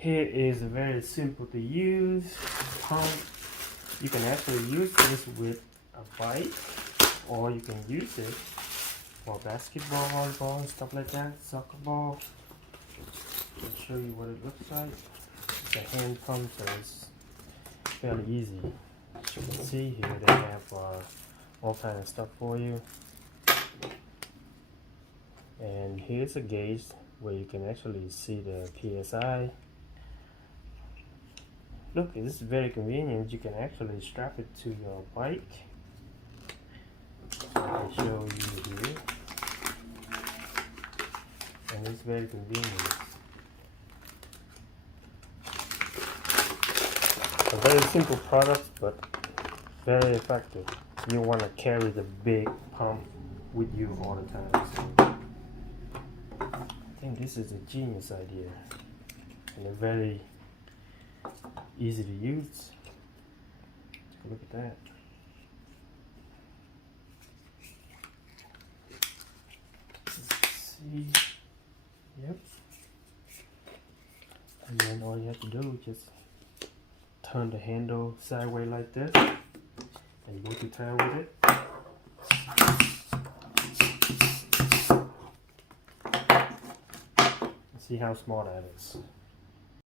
Here is a very simple to use pump. You can actually use this with a bike, or you can use it for basketball, volleyball, and stuff like that, soccer ball. I'll show you what it looks like. It's a hand pump, so it's fairly easy. As you can see here, they have all kind of stuff for you. And here's a gauge where you can actually see the PSI. Look, it's very convenient. You can actually strap it to your bike. So I'll show you here. And it's very convenient. A very simple product, but very effective. You don't want to carry the big pump with you all the time. So I think this is a genius idea, and a very easy to use. Take a look at that. Let's see. Yep. And then all you have to do is just turn the handle sideways like this, and you go to town with it. See how small that is.